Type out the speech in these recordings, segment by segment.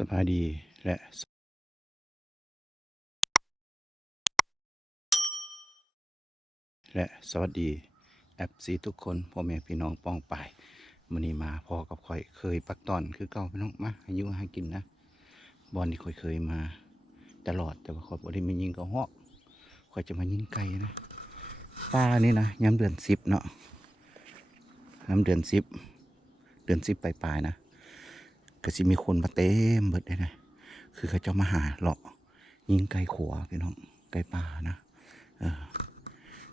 สบายดีและและสวัสดีแอปซีทุกคนพ่อแม่พี่น้องป้องปายมื้อนี้มาพอกับข่อยเคยปักตอนคือเก่าพี่น้องมาให้อยู่ให้กินนะบอลที่ข่อยเคยมาตลอดแต่ว่าข่อยบ่ได้มียิงกระหอกข่อยจะมายิงไก่นะปลานี่นะย้ำเดือนสิบเนาะย้ำเดือนสิบเดือนสิบปลายๆนะ ก็สิมีคนมาเต็มเบิดเลยนะ คือเขาเจ้ามาหาเลาะยิงไก่ขัวพี่น้องไก่ป่านะ เออ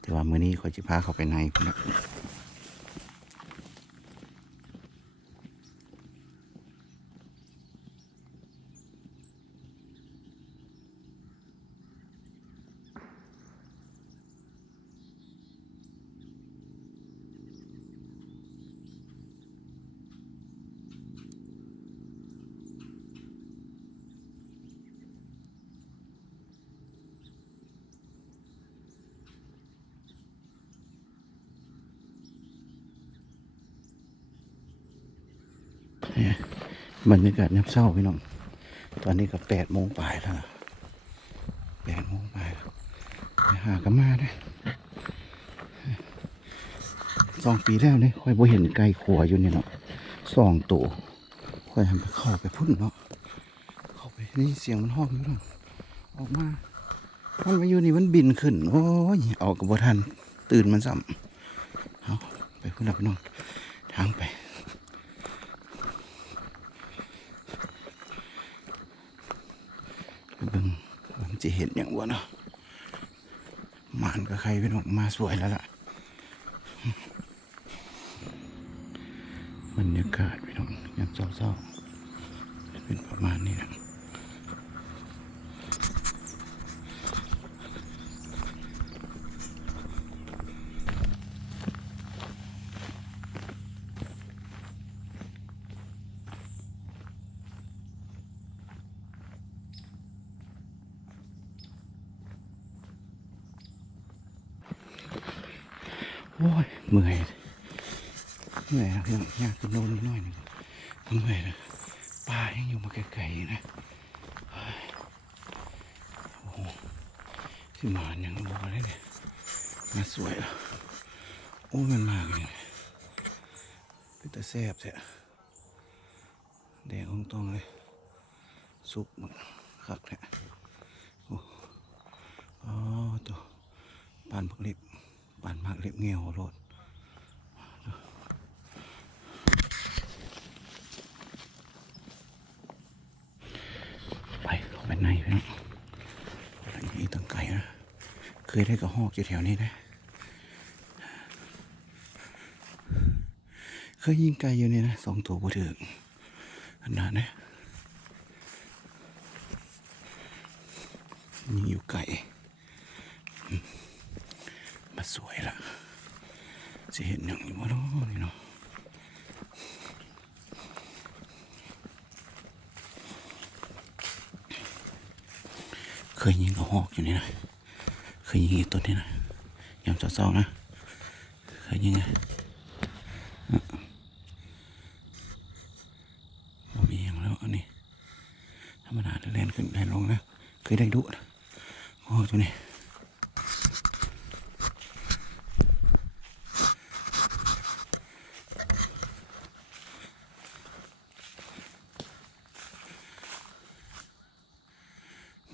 แต่ว่ามื้อนี้เขาจะพาเขาไปในพี่น้อง บรรยากาศยับเศร้าพี่น้อง ตอนนี้ก็แปดโมงปลายแล้วนะแปดโมงปลายแล้วหากันมาเด้สองปีแล้วเนี่ยค่อยบ่เห็นไก่ขัวอยู่เนี่เนาะสองตัวค่อยทำไปเข้าไปพุ่นเนาะเข้าไปนี่เสียงมันห้องอยู่เนาะออกมามันมาอยู่นี่มันบินขึ้น โอ้ยเอากับบ่ทันตื่นมันซ้ำเอาไปพุ่นแล้วพี่น้องทางไปเบิ่งว่ามัน จะเห็นอย่างวะเนาะมันก็ใครเป็นออกมาสวยแล้วล่ะบรรยากาศพี่น้องยามเศร้าๆเป็นประมาณนี้นะโอ้ยเมื่อยเหนื่อ ยนะพี่น้องอยากขึ้นโน่นนิดหน่อยหนึงเมื่อยเลยปลายังอยู่มาไกลๆนะโอ้โหที่หมานยังบอกได้เนี่ยมาสวยอะโอ้มันมากเลยเป็นตาแซ่บแท้แดงองตรงเลยสุกมันคักแท้โอ้อ๋อตัวปานผักเล็บปานผักเล็บเงี้ยวโลด ไปเข้าไปในพี่น้องอันนี้ตั้งไก่นะ เคยได้กระหอกอยู่แถวนี้นะ เคยยิงไกลอยู่นี่นะสองตัวบ่ถึงขนาดนะยิงอยู่ไกลมาสวยละจะเห็นอย่างนี้ว่าเนาะนี่เนาะ เคยยิงกระหอกอยู่นี่นะ เค ยยิงอีกตัวนี้นะยามเศร้าๆนะเคยยิงไงมีอย่างแล้วอันนี้ธรรมดาเล่นขึ้นเล่นลงนะเคยได้ดุนะโอ้ตัวนี้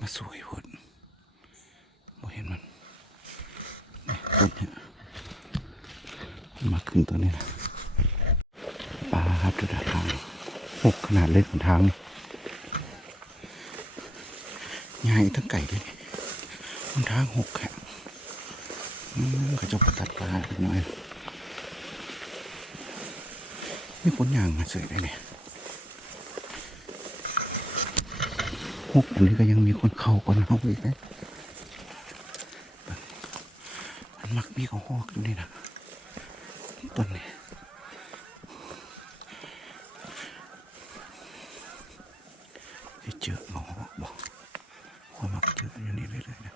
มาสวยพดบ่เห็นมันนี่ต้นเนี่ยมันมาขึ้นตัวนี้นะปลาครับจุดทางหกขนาดเล็กของทางนี่ ใหญ่ทั้งไก่เลยมันทางหกแค่อืมกระจกตัดปลาหน่อยนี่ผลอย่างมาเสยได้เนี่ยหกอันนี้ก็ยังมีคนเข้าก่อนเข้าอีกนะมันมักมีเขาหอกอยู่นี่นะต้นนี้จะเจอเขาหอกบอกว่ามักเจออยู่นี่เรื่อยๆนะ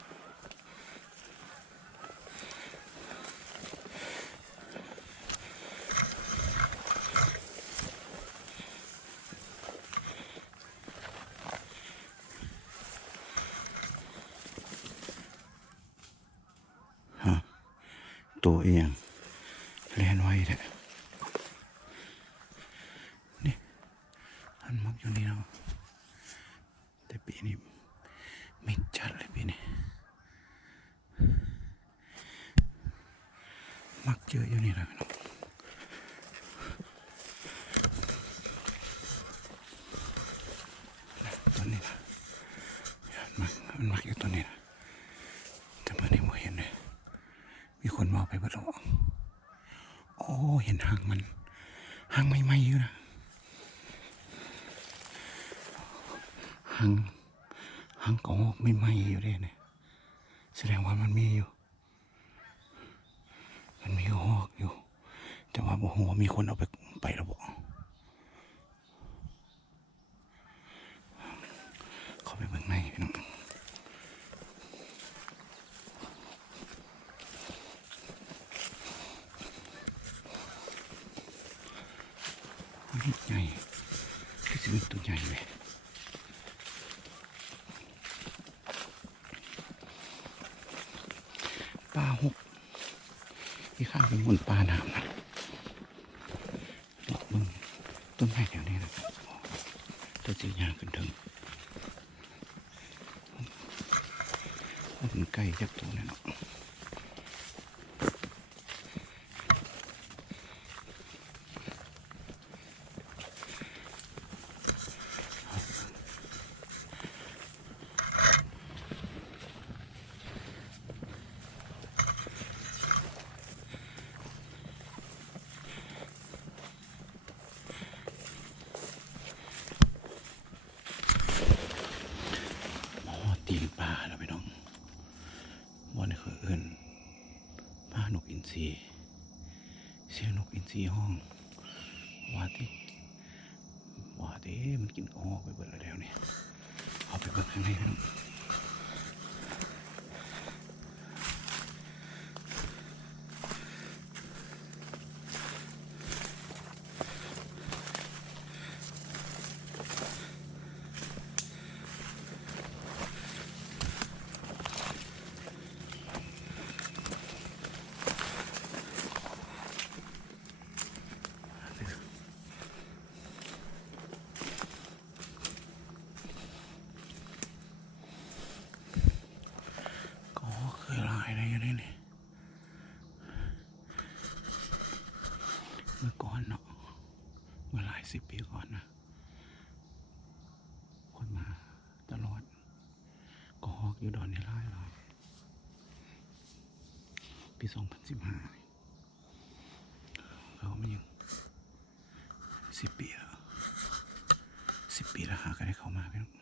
ตัวเองเรียนไว้แท้นี่อันมักอยู่นี่เนาะแต่ปีนี้ไม่จัดเลยปีนี้มักเจออยู่นี่แหละพี่น้องตัวนี้นะมันมักมันมักอยู่ตัวนี้นะแต่เมื่อนี้ไม่เห็นเลย ไปบนโลกโอ้เห็นหางมันหางไม่ไหมอยู่นะหางหางกองไม่ไหมอยู่เลยเนี่ยแสดงว่ามันมีอยู่ มันมีหอกอยู่ แต่ว่าบอกว่ามีคนเอาไปไประบเข้าไปเบิ่งในพี่น้อง มันใหญ่คือสิเป็นตัวใหญ่เลยปลาหกที่ข้างเป็นบนปลาหน้ำนะดอกมึงต้นไม้แถวนี้นะครับตัวสียางขึ้นถึงมันไก่จักตัวเนี่ยเนาะ หมอตีนปลาแล้วพี่น้องวันนี้คือเอื่นปลานกอินทรีเสี ทรีห้องว่าที่ว่าที่มันกินออกไปเบิดแล้วเนี่ยวนี้เอาไปเบิดข้างในพี่น้องก็เคยหลายอะไรอยู่นี่นี่เมื่อก่อนเนาะเมื่อหลายสิบปีก่อนนะ คนมาตลอด ก็ฮ อยู่ดอนนี่ไล่หลายปีสองพันสิบห้าเขาไม่ยังสิบปีแล้วสิบปีแล้วหากันได้เข้ามาพี่น้อง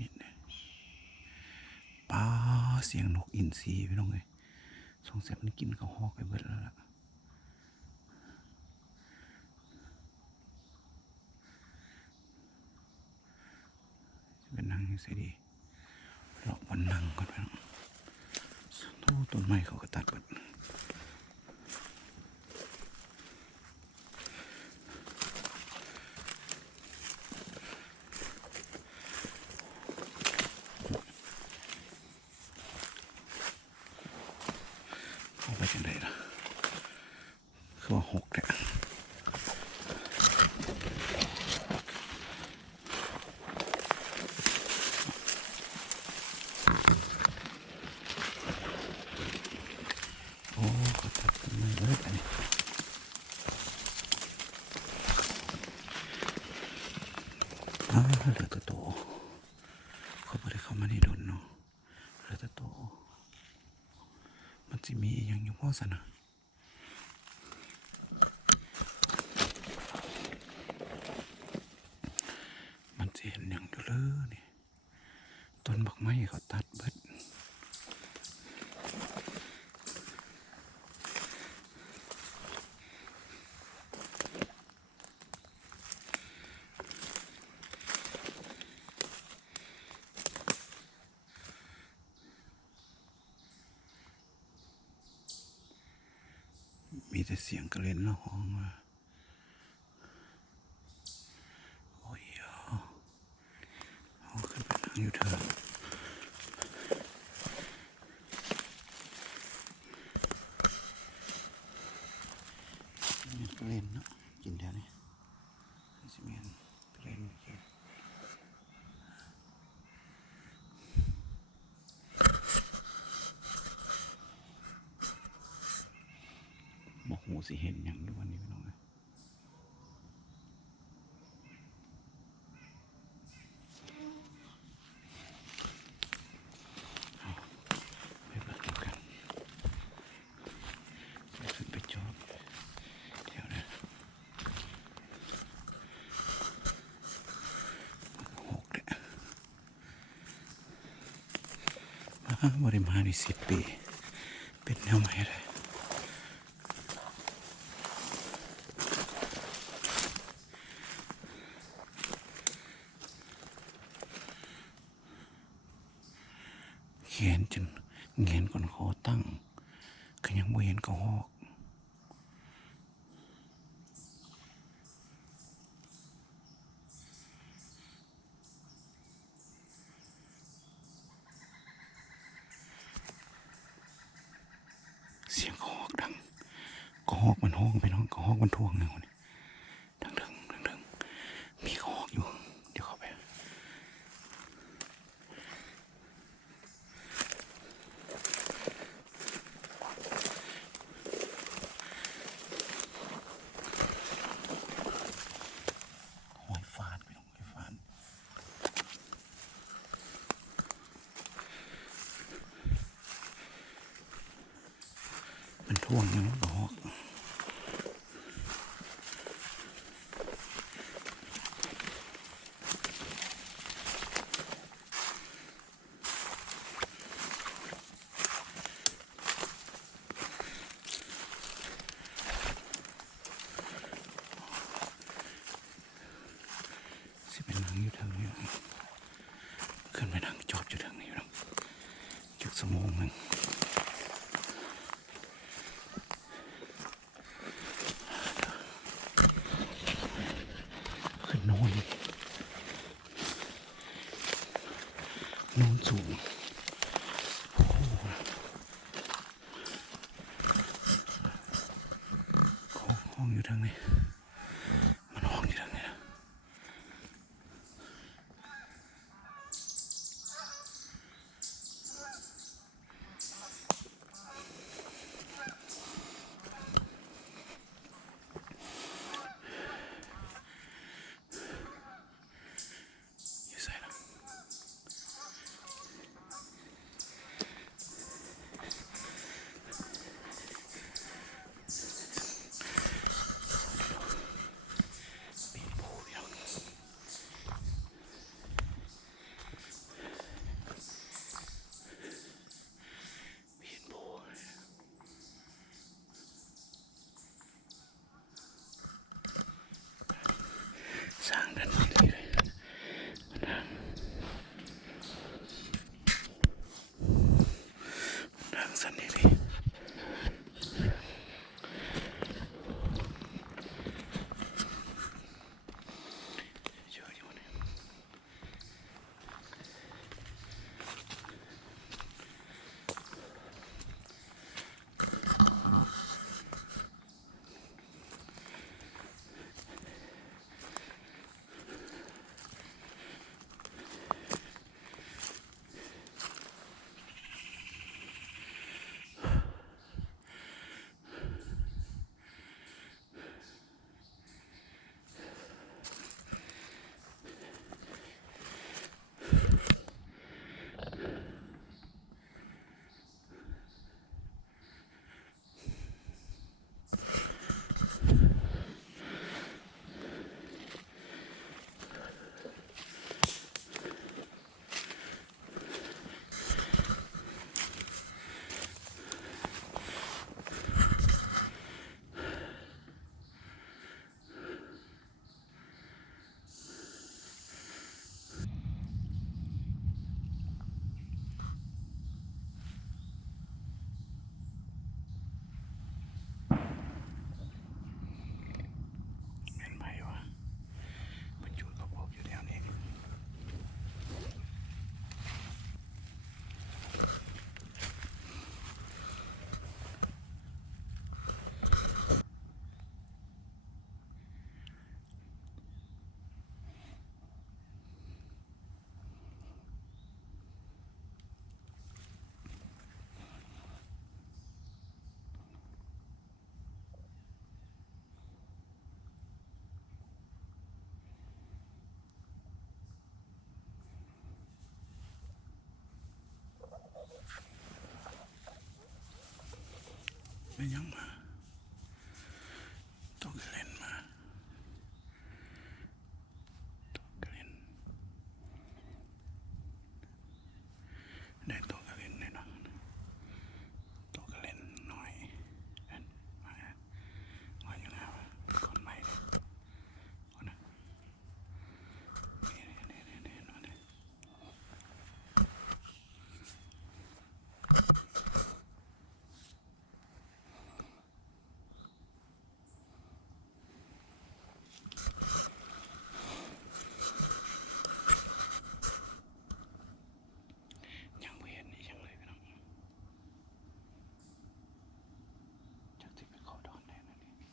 นี่นะป้าเสียงนกอินทรีพี่น้องเลยสงสัยมันกินเขาฮอกไปเบิดแล้วล่ะ เป็นนั่งยังไงดีเลาะวันนั่งก่อนไปเนาะโอ้ต้นไม้เขาก็ตัดหมดเข้าไปจังไดล่ะคือว่าหกแหละ โอ้ก็ตัดต้นไม้เบิดอันนี้อ้าว เหลือแตัวโตเขาไม่ได้เข้ามาในดนเนาะเหลือแตัวโตมันจะมีอย่างอยู่พ่อสนะมันจะเห็นอย่างเดียวเลยนี่ต้นบักไม้เขาตัดเบิด มีแต่เสียงกระเล็นละห้องมา บริมาณอีสิบปี เป็นแนวไหม่เลยเขียนจนเงียนก่อนขอตั้งก็ยังไม่เห็นเขาหอก one, you know. เป็นยังมาตัวกระเล่นมาตัวกระเล่นได้ตัวกระเล่นแน่นอนตัวกระเล่นหน่อยอันมามาอยู่แล้วคนใหม่เลยคนนะนี่นี่นี่นี่นี่นี่ ยังไม่เห็นนี่ยังเลยพี่น้องจากที่ไปขอดอนได้นะนี่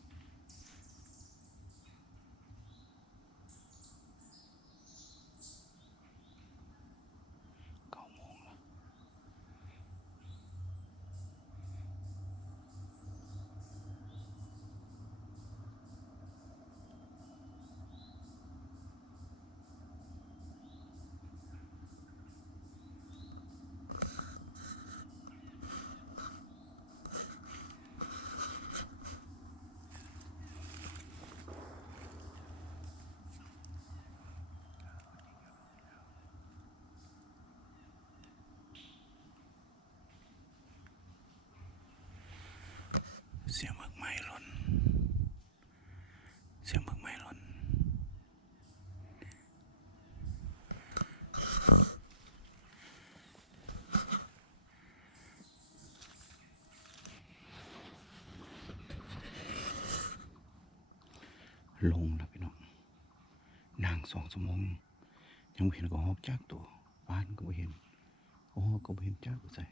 เก้าโมงแล้ว เสียงหมึกไม้หล่น เสียงหมึกไม้หล่น ลงแล้วพี่น้อง นางสองสมอง ยังไม่เห็นก็ฮอกจากตัวบ้านก็ไม่เห็น โอ้ก็ไม่เห็นจากใส่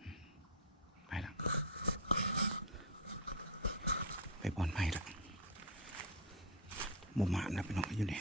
อืมไปละไปบอลใหม่ละ บ่มานนะพี่น้องอยู่นี่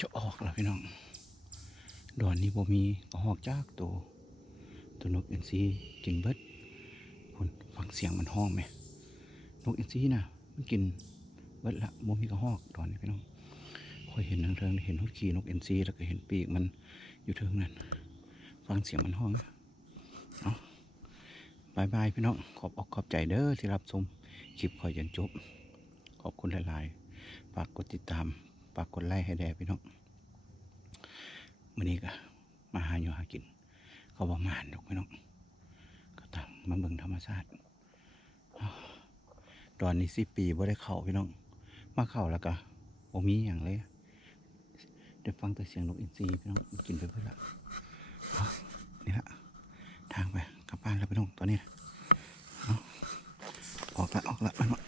จะออกแล้วพี่น้อง ดอนนี้บ่มีก็ฮอกจากตัวตัวนกเอ็นซีกินเบิดคุณฟังเสียงมันห้องไหมนกเอ็นซีน่ะมันกินเบิดละบ่มีก็ฮอกดอนนี้พี่น้องคอยเห็นทางเทิงเห็นนกขี่นกเอ็นซีแล้วก็เห็นปีกมันอยู่เทิงนั้นฟังเสียงมันห้องนะเอาบายบายพี่น้องขอบอกขอบใจเด้อที่รับชมคลิปคอยจนจบ ขอบคุณหลายๆฝากกดติดตาม ฝากกดไลค์ให้แด่พี่น้องมื้อนี้ก็มาหาอยู่หากิน เขาบอกมาหันดอกพี่น้องก็ต่างมาเบิ่งธรรมชาติตอนนี้สิปีบ่ได้เข้าพี่น้องมาเข้าแล้วก็บ่มีอย่างเลยได้ฟังแต่เสียงนกอินทรีพี่น้องกินไปเพื่อละนี่ละทางไปกลับบ้านแล้วพี่น้องตอนนี้ออกละออกละมันวะ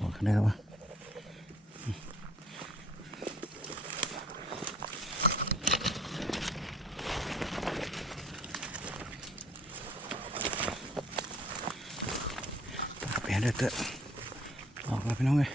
ออกข้างได้แล้ววะ ตาแปลนเด้ออกแล้วพี่น้องเอ้ย